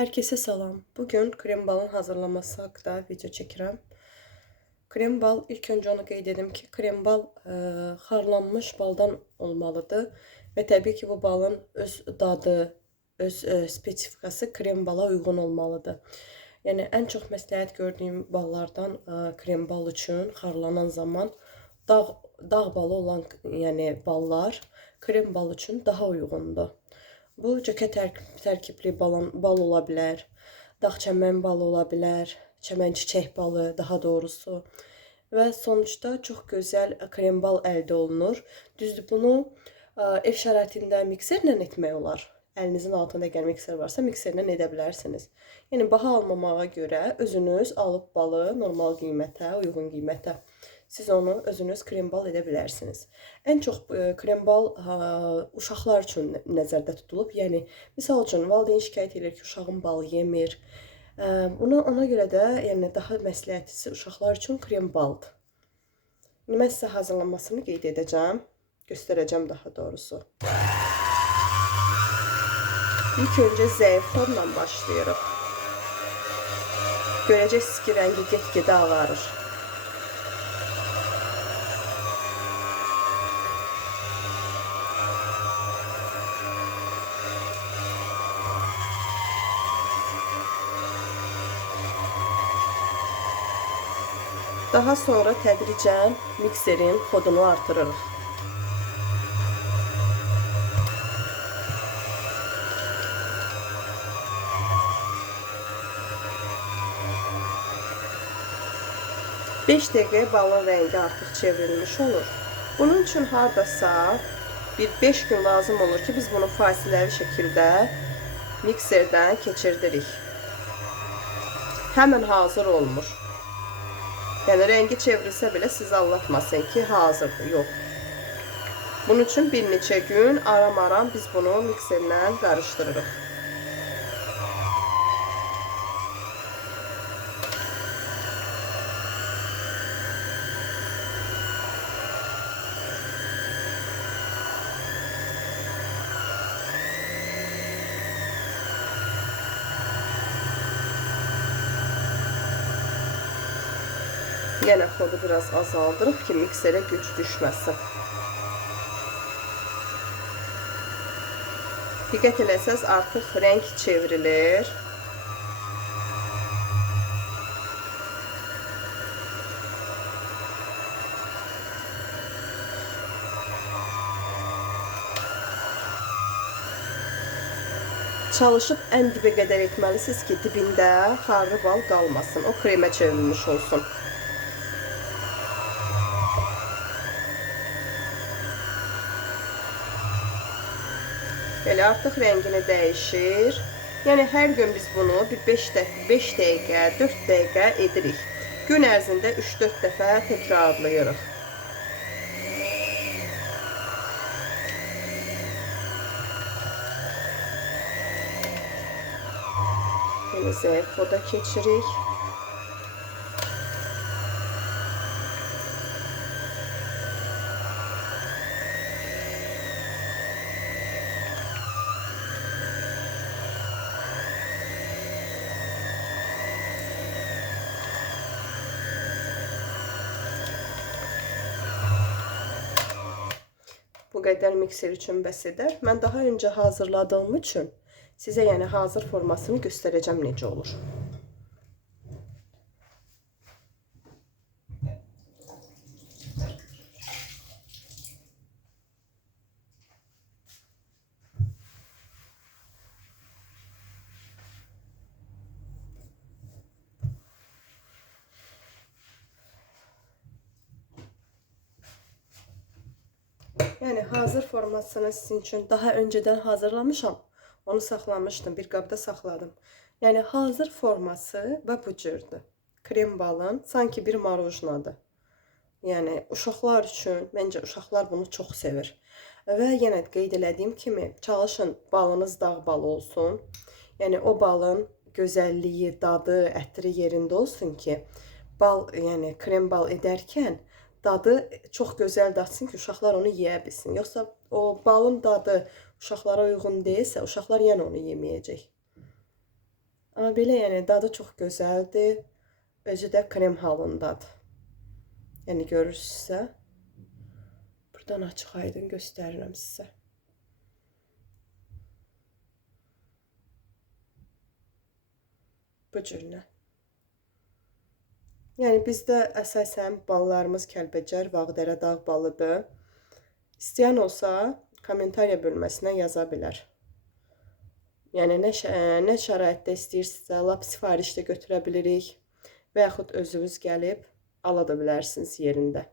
Herkese salam. Bugün krem balın hazırlanması haqqında video çəkirəm. Krem bal, ilk öncə onu qeyd edim ki, krem bal xarlanmış baldan olmalıdır. Və təbii ki, bu balın öz dadı, öz spesifikası krem bala uyğun olmalıdır. Yəni, ən çox məsləhət gördüyüm ballardan krem bal üçün xarlanan zaman dağ balı olan ballar krem bal üçün daha uyğundur. Bu cökə tərkibli bal ola bilər, dağ çəmən balı ola bilər, çəmən çiçək balı daha doğrusu. Və sonuçta çox gözəl krem bal əldə olunur. Düzdür, bunu ev şəraitində mikserlə etmək olar. Əlinizin altında əgər mikser varsa mikserlə edə bilərsiniz. Yəni, baha almamağa görə özünüz alıb balı normal qiymətə, uyğun qiymətə siz onu özünüz krem bal edə bilərsiniz. Ən çox krem bal uşaqlar üçün nəzərdə tutulub. Yəni, misal üçün, valideyn şikayət edir ki, uşağım bal yemir. Ona görə də daha məsləhətlisi uşaqlar üçün krem baldır. Mən sizə hazırlanmasını qeyd edəcəm, göstərəcəm daha doğrusu. İlk öncə zəif tadla başlayırıq. Görəcəksiniz ki, rəngi get-gedə ağarır. Daha sonra tədricən mikserin xodunu artırırıq. Beş dəqiqəyə balın rəngi artıq çevrilmiş olur. Bunun üçün hardasa bir 5 gün lazım olur ki, biz bunu fasiləli şəkildə mikserdən keçirdirik. Həmən hazır olmur. Yəni, rəngi çevrilsə belə sizi allatmasın ki, hazırdır, yox. Bunun üçün bir neçə gün aram-aram biz bunu mikserlə qarışdırırıq. Yenə xodu biraz azaldırıq ki, mikserə güc düşməsin. Diqqət eləsəz, artıq rəng çevrilir. Çalışıb ən dibə qədər etməlisiniz ki, dibində xarlı bal qalmasın. O kremə çevrilmiş olsun. Belə artıq rəngini dəyişir. Yəni, hər gün biz bunu bir 5 dəqiqə, 4 dəqiqə edirik. Gün ərzində 3-4 dəfə təkrarlayırıq. Yine zəif xoda keçirik. Bu qədər mikser üçün bəs edər. Mən daha öncə hazırladığım üçün sizə hazır formasını göstərəcəm necə olur. Yəni, hazır formasını sizin üçün daha öncədən hazırlamışam. Onu saxlamışdım, bir qabda saxladım. Yəni, hazır forması və bu cürdür. Krem balın sanki bir marojnadır. Yəni, uşaqlar üçün, məncə uşaqlar bunu çox sevir. Və yenə qeyd elədiyim kimi, çalışın balınız dağ balı olsun. Yəni, o balın gözəlliyi, dadı, ətri yerində olsun ki, krem bal edərkən dadı çox gözəl datsın ki, uşaqlar onu yeyə bilsin. Yoxsa o balın dadı uşaqlara uyğun deyilsə, uşaqlar yenə onu yeməyəcək. Amma belə yəni dadı çox gözəldir. Özü də krem halındadır. Yəni görürsünüzsə, buradan açıq aydın göstərirəm sizə. Bu cürlə. Yəni bizdə əsasən ballarımız Kəlbəcər, Bağdərə dağ balıdır. İstəyən olsa kommentariya bölməsinə yaza bilər. Yəni nə şəraitdə istəyirsinizsə, lap sifariş də götürə bilirik və yaxud özünüz gəlib ala da bilərsiniz yerində.